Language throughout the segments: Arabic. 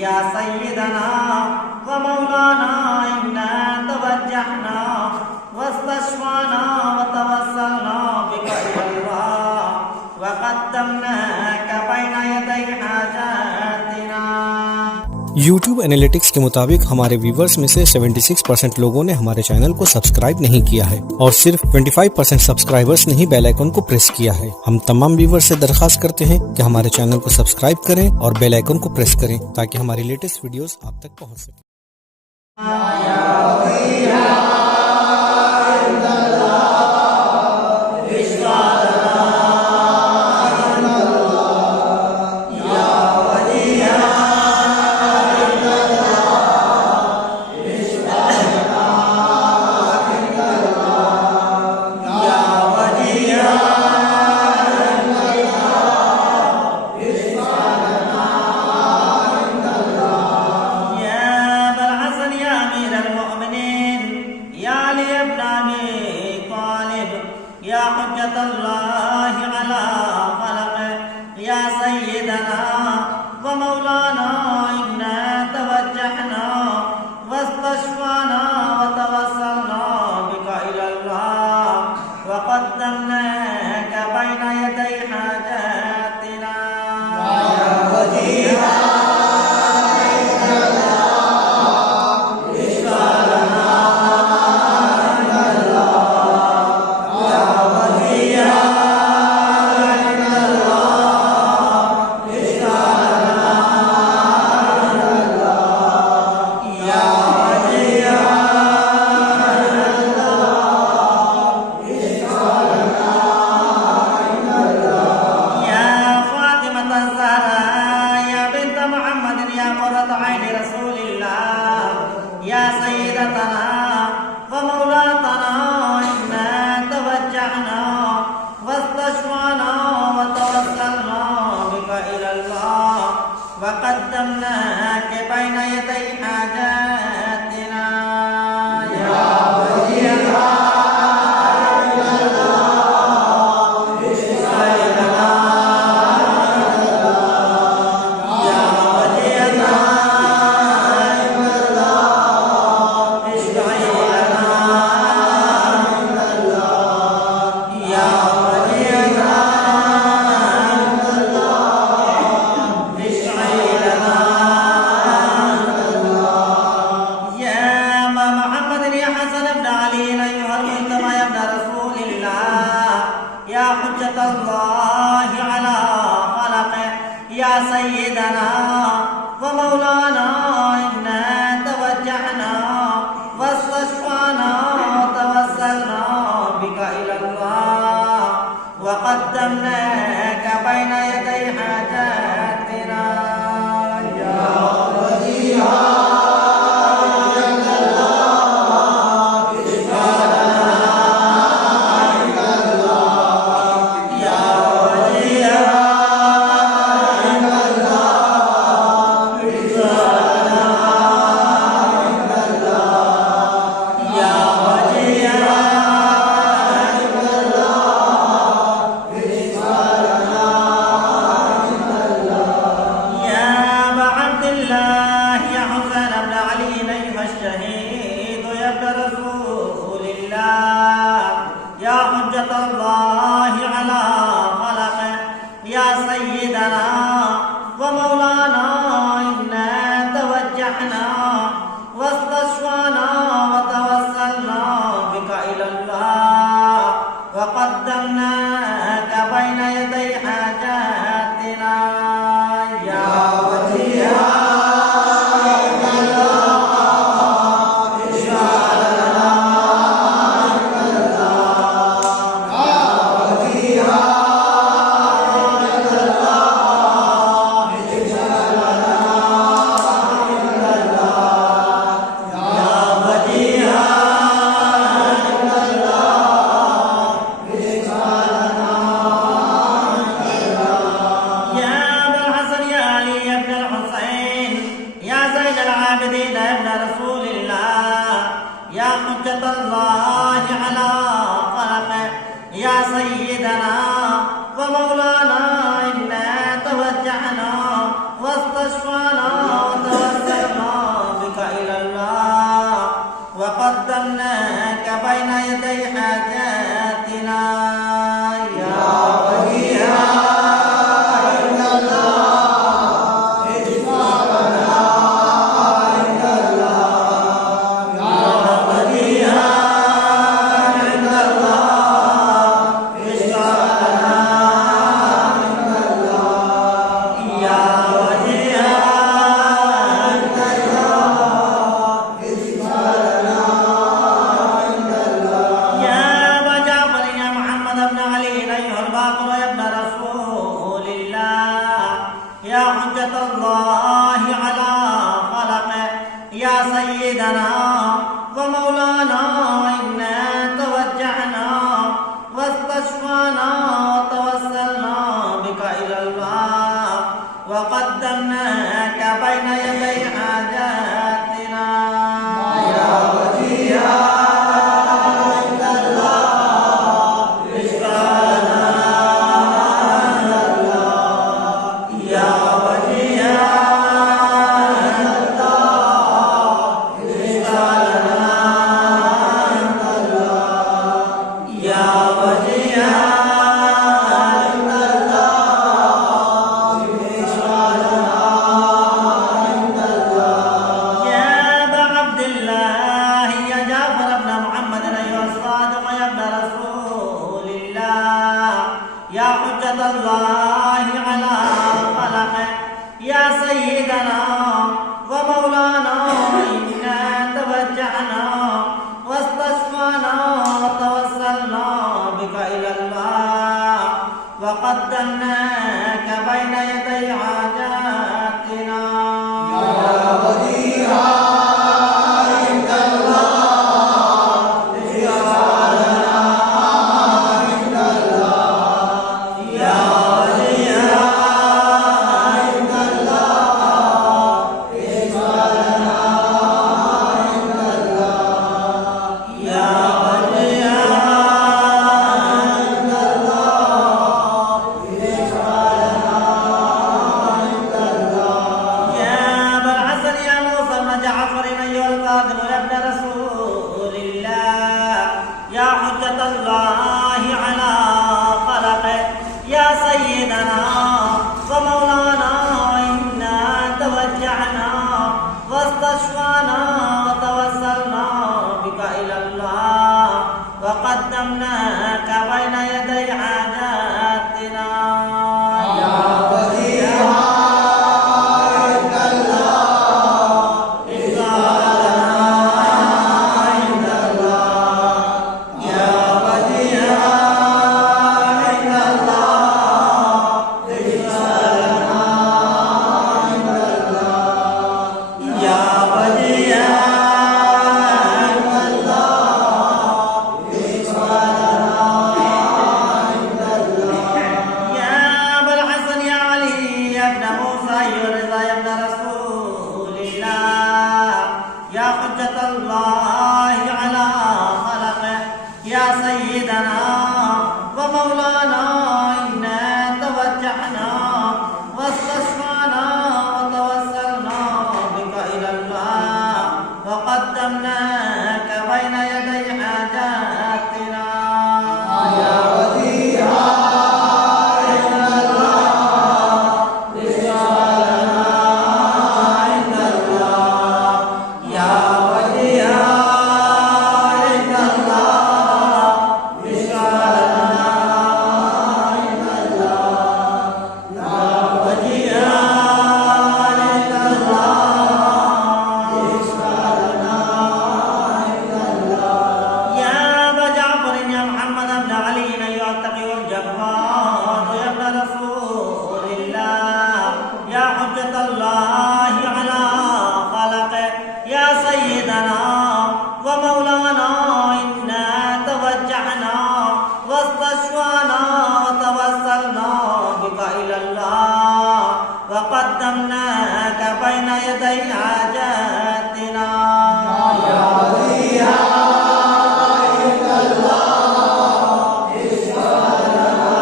या सय्यदना व मौलाना इन्ना तवज्जहना वस्तशफाना व तवस्सलना बिका इलल्लाह व क़द्दमनाका बैना यदै हाजातिना। YouTube एनालिटिक्स के मुताबिक हमारे व्यूवर्स में से 76% लोगों ने हमारे चैनल को सब्सक्राइब नहीं किया है और सिर्फ 25% सब्सक्राइबर्स ने ही बेल आइकन को प्रेस किया है। हम तमाम व्यूवर्स से दरखास्त करते हैं कि हमारे चैनल को सब्सक्राइब करें और बेल आइकन को प्रेस करें ताकि हमारी लेटेस्ट वीडियोस आप तक पहुंच सके। या हुज्जतल्लाहि अला खलक़े या सय्यदना व मौलाना इन्ना तवज्जहना वस्तशफाना व तवस्सलना बिका इलल्लाह व क़द्दमनाका बैना यदै हाजातिना। या वजीहा या सय्यदतना व मौलातना इन्ना तवज्जहना वस्तशफाना व तवस्सलना बिका इलल्लाह व क़द्दमनाका बैना यदै हाजातिना। या वजीहा या हुज्जतल्लाहि अला खलक़े या सय्यदना व मौलाना इन्ना तवज्जहना वस्तशफाना व तवस्सलना बिका इलल्लाह व क़द्दमनाका बैना यदै हाजातिना। या वजीहा या हुज्जतल्लाहि अला खलक़े या सय्यदना व मौलाना इन्ना तवज्जहना वस्तशफाना व तवस्सलना बिका इलल्लाह व क़द्दमनाका बैना यदै हाजातिना। या वजीहा يا حجة الله على خلقه يا سيدنا ومولانا إنا توجهنا واستشفعنا وتوسلنا بك إلى الله وقدمناك بين يدي حاجاتنا يا وجيها عند الله اشفع لنا عند الله يا وجيها عند الله اشفع لنا عند الله يا وجيها عند الله اشفع لنا عند الله يا أبا عبد الله يا جعفر بن محمد أيها الصادق يا ابن رسول الله يا حجة الله على خلقه يا سيدنا ومولانا إنا توجهنا واستشفعنا وتوسلنا بك إلى الله وقدمناك بين يدي حاجاتنا يا وديعا عند الله اشفع لنا عند الله يا وديعا عند الله اشفع لنا عند الله يا وديعا عند الله اشفع لنا عند الله يا أبا الحسن يا موسى بن جعفر أيها القادم يا ابن رسول الله يا حجة الله على خلقه يا سيدنا ومولانا إنا توجهنا واستشفعنا وتوسلنا بك إلى الله وقدمناك بين يدي حاجاتنا يا وديعا عند الله اشفع لنا عند الله يا وديعا عند الله اشفع لنا عند الله يا وديعا عند الله اشفع لنا عند الله يا أبا الحسن يا علي يا ابن موسى أيها الرضا يا ابن رسول الله يا حجة الله على خلقه يا سيدنا ومولانا إنا توجهنا واستشفعنا وتوسلنا بك إلى الله وقدمناك بين يدي حاجاتنا يا وديعا عند الله اشفع لنا عند الله يا وديعا عند الله اشفع لنا عند الله يا وديعا عند الله اشفع لنا عند الله يا أبا جعفر يا محمد بن علي أيها التقي والجبار يا ابن رسول الله يا حجة الله على خلقه يا سيدنا ومولانا إنا توجهنا واستشفعنا وتوسلنا بك إلى الله وقدمناك بين يدي حاجاتنا يا وديعا عند الله اشفع لنا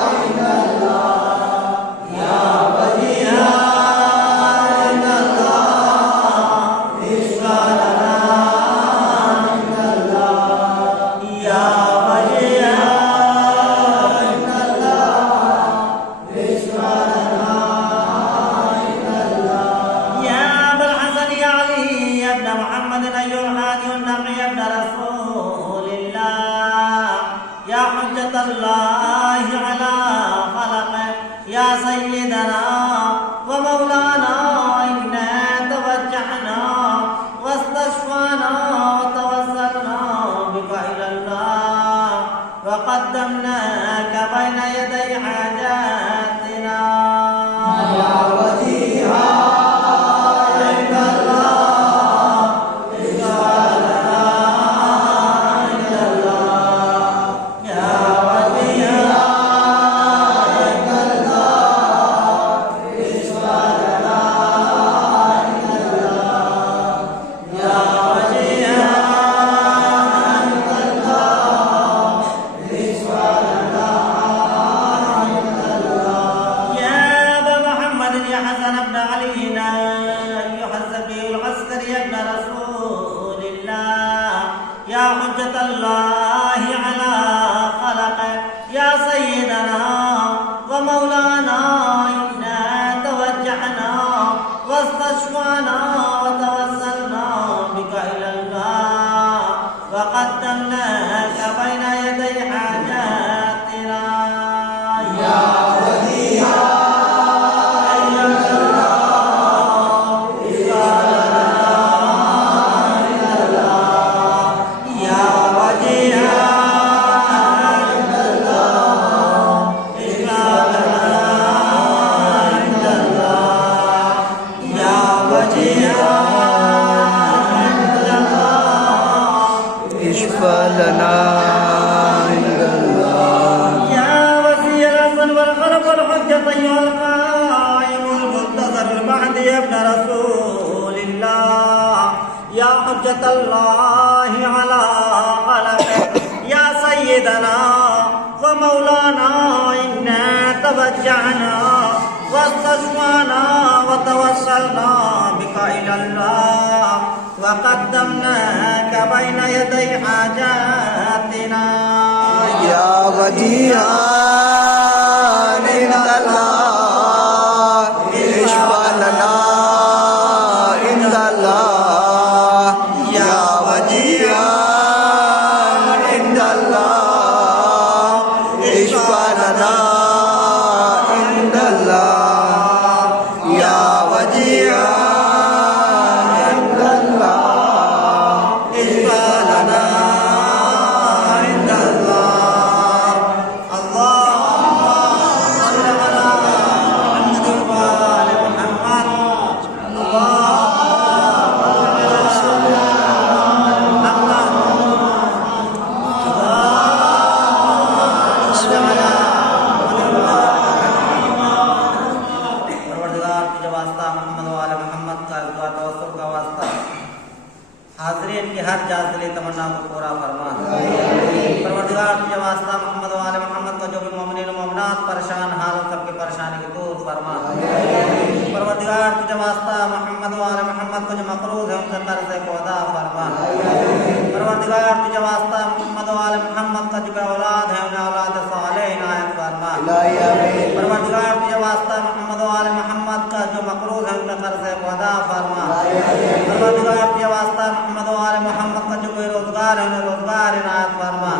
عند الله يا وديعا عند الله اشفع لنا عند الله يا وديعا عند الله اشفع لنا عند الله يا أبا الحسن يا علي يا ابن محمد أيها الهادي النقي يا ابن رسول الله يا حجة الله على خلقه يا سيدنا ومولانا إنا توجهنا واستشفعنا وتوسلنا بك إلى الله وقدمناك بين يدي حاجاتنا الصلب الحجة أيها القائم المنتظر المهدي ابن رسول الله يا حجة الله على خلقه يا سيدنا ومولانا إنا توجهنا واستشفعنا وتوسلنا بك إلى الله وقدمناك بين يدي حاجاتنا يا وجيها عند الله اشفع لنا عند الله يا وجيها عند الله اشفع لنا عند الله يا وجيها عند الله اشفع لنا عند الله اللهم صل على محمد وآل محمد اللهم صل على محمد परवरदिगार तुझे वास्ता मोहम्मद वाले मोहम्मद का दुआ तवस्सुल का वास्ता हाज़रीन की हर जाज़िली तमन्ना को पूरा फरमा परवरदिगार तुझे वास्ता मोहम्मद वाले मोहम्मद का जो भी मोमिनीन और मोमिनात परेशान हालत सबकी परेशानी को दूर फरमा परवरदिगार तुझे वास्ता मोहम्मद वाले मोहम्मद को जो मकरूज़ है उनसे कर्ज़ को अदा फरमा परवरदिगार तुझे वास्ता मोहम्मद वाले मोहम्मद का जो औलाद है उन्हें औलाद सालेह इनायत फरमा परवरदिगार तुझे वास्ता मोहम्मद वाले मोहम्मद का जो मकरूज़ है उनके कर्ज़ को अदा फरमा परवरदिगार तुझे वास्ता मोहम्मद वाले मोहम्मद का जो कोई रोजगार है उन्हें रोजगार इनायत फरमा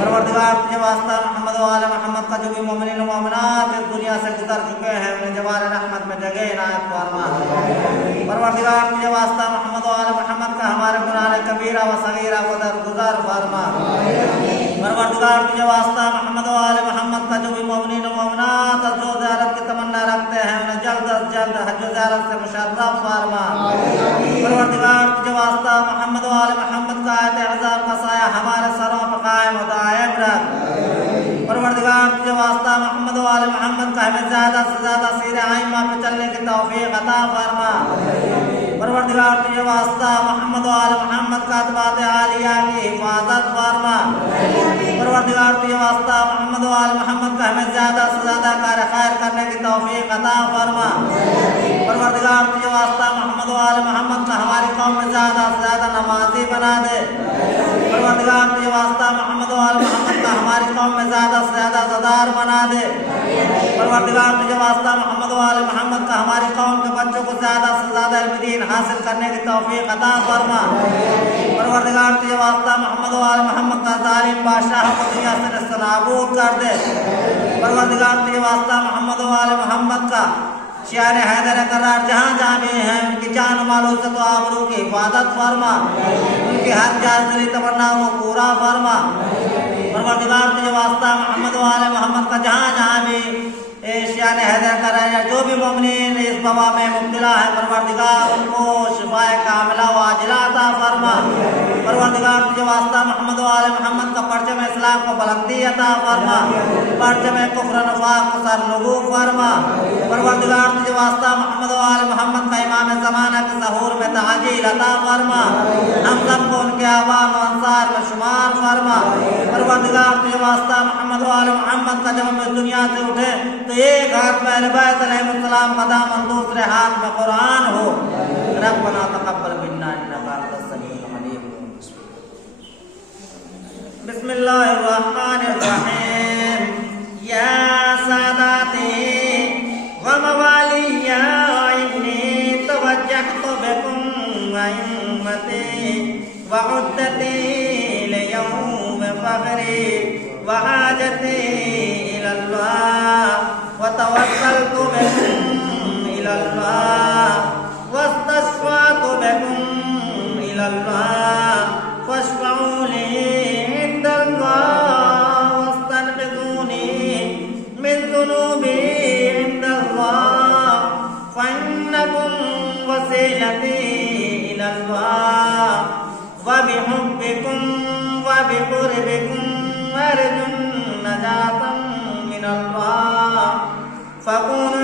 परवरदिगार तुझे वास्ता मोहम्मद वाले मोहम्मद का जो भी मोमिनीन और मोमिनात इस दुनिया से गुजर चुके हैं उन्हें जवार रहमत में जगह इनायत फरमा परवरदिगार तुझे वास्ता मोहम्मद वाले मोहम्मद का हमारे गुनाह कबीरा व सगीरा को दरगुजर फरमा परवरदिगार तुझे वास्ता मोहम्मद वाले मोहम्मद का जो भी मोमिनीन और मोमिनात जो ज़ियारत की तमन्ना रखते हैं उन्हें जल्द अज जल्द हज ज़ियारत से मुशर्रफ फरमा परवरदिगार तुझे वास्ता मोहम्मद वाले मोहम्मद का आयत अज़ाब का साया हमारे सरों पर कायम व दायम रख परवरदिगार तुझे वास्ता मोहम्मद वाले मोहम्मद का हमें ज़्यादा से ज़्यादा सीरे आइम्मा पे चलने की तौफीक अता फरमा परवरदिगार तुझे वास्ता मोहम्मद वाले मोहम्मद का अतबात आलिया की हिफाजत फरमा परवरदिगार तुझे वास्ता मोहम्मद वाले मोहम्मद का हमें ज़्यादा से ज़्यादा कार्य खैर करने की तौफीक अता फरमा परवरदिगार तुझे वास्ता मोहम्मद वाले मोहम्मद का हमारी कौम में ज़्यादा से ज़्यादा नमाजी बना दे परवरदिगार तुझे वास्ता मोहम्मद वाले मोहम्मद का हमारी कौम में ज़्यादा से ज़्यादा ज़दार बना दे परवरदिगार तुझे वास्ता मोहम्मद वाले मोहम्मद का हमारी कौम के बच्चों को ज़्यादा से ज़्यादा इल्म दीन हासिल करने की तौफीक अता फरमा परवरदिगार तुझे वास्ता मोहम्मद वाले मोहम्मद का जालिम बादशाह को दुनिया से नस्तनाबूद कर दे परवरदिगार तुझे वास्ता मोहम्मद वाले मोहम्मद का शान हैदर करार जहाँ जहाँ भी हैं उनकी जान मालो से तो आबरू की हिफाजत फरमा उनकी हर जाज़िली तमन्नाओं को पूरा फरमा परवरदिगार तुझे वास्ता मोहम्मद वाले मोहम्मद का जहाँ जहाँ भी शान हैदर करार या जो भी मोमिनीन इस वबा में मुब्तला है परवरदिगार उनको शिफाए कामिला व आजिला अता फरमा परवरदिगार तुझे वास्ता मोहम्मद वाले मोहम्मद का परचम इस्लाम को बुलंदी अता फरमा परचम कुफ्र निफाक को सरनगू फरमा परवरदिगार तुझे वास्ता मोहम्मद वाले मोहम्मद का इमाम ज़माना के ज़हूर में तआजील अता फरमा हम सबको उनके आवाम व अंसार में शुमार फरमा परवरदिगार तुझे वास्ता मोहम्मद वाले मोहम्मद का जब हम इस दुनिया से उठे तो एक हाथ में अहले बैत अलैहिस्सलाम का दामन दूसरे हाथ में कुरान हो रब्बना तक़ब्बल मिन्ना इन्नका अंतस समीउल अलीम बिस्मिल्लाहिर्रहमानिर्रहीम या सादाती व मवालिया इन्नी तवज्जहतु बिकुम व उम्मती व उद्दती लियौम फ़ख्री व हाजती इलल्लाह व तवस्सलतु बिकुम इलल्लाह वस्तशफ़अतु बिकुम इलल्लाह फशफ़ऊ ली इंदल्लाह वस्तनक़िज़ूनी मिन ज़ुनूबी इंदल्लाह फ़इन्नकुम वसीलती इलल्लाह व बिहुब्बिकुम व बिक़ुर्बिकुम अर्जुन नजातम मिनल्लाह فكونوا